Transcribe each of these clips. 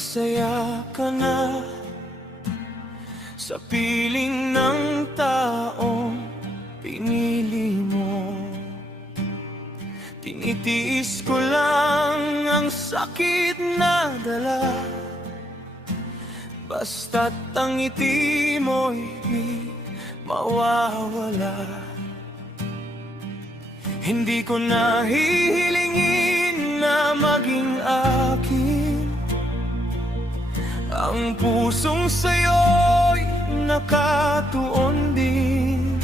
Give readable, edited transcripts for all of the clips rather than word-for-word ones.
masaya ka na sa piling ng taong pinili mo. Tinitiis ko lang ang sakit na dala, basta't ang ngiti mo'y di mawawala. Hindi ko na hihilingin na maging akin ang pusong sa'yo'y nakatuon din,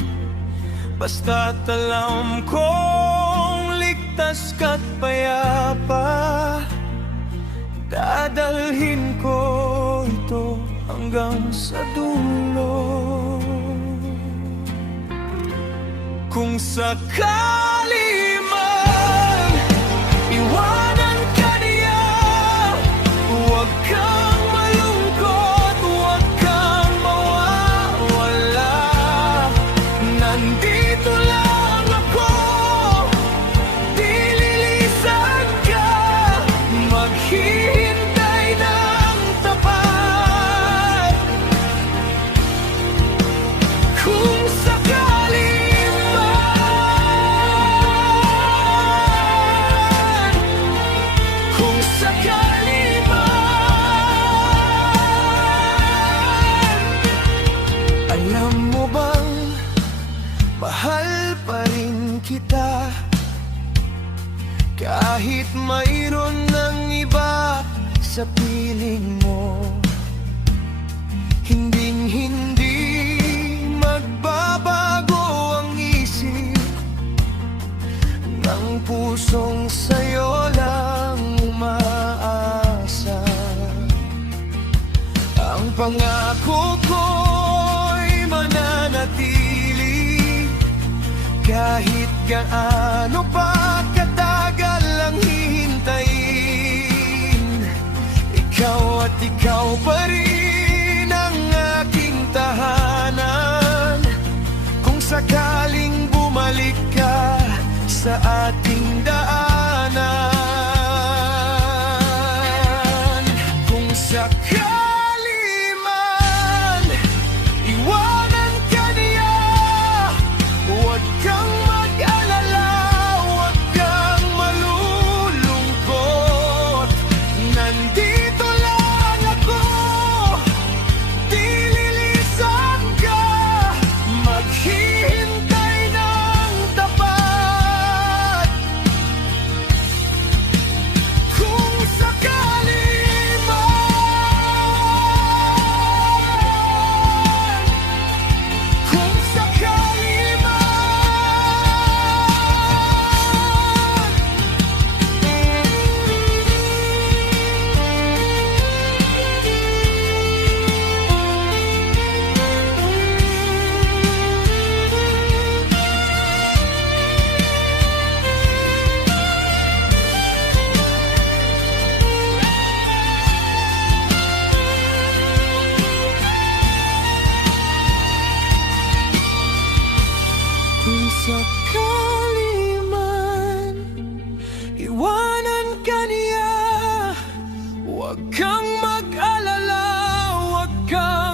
basta't alam kong ligtas ka't payapa. Dadalhin ko ito hanggang sa dulo. Kung sakali man iwanan ka niya, huwag kang malungkot, huwag kang mawawala. Nandito lang ako, di lilisan ka, maghihintay ng tapat. Kung sakali mahal pa rin kita, kahit mayroon ng iba sa piling mo. Hinding-hindi magbabago ang isip ng pusong sa'yo lang umaasa. Ang pangako ko'y mananatili, kahit gaano pa katagal ang hihintayin. Ikaw at ikaw pa rin ang aking tahanan. Kung sakaling bumalik ka sa ating daanan, kung sakali sakali man iwanan ka niya, huwag kang mag-alala, huwag kang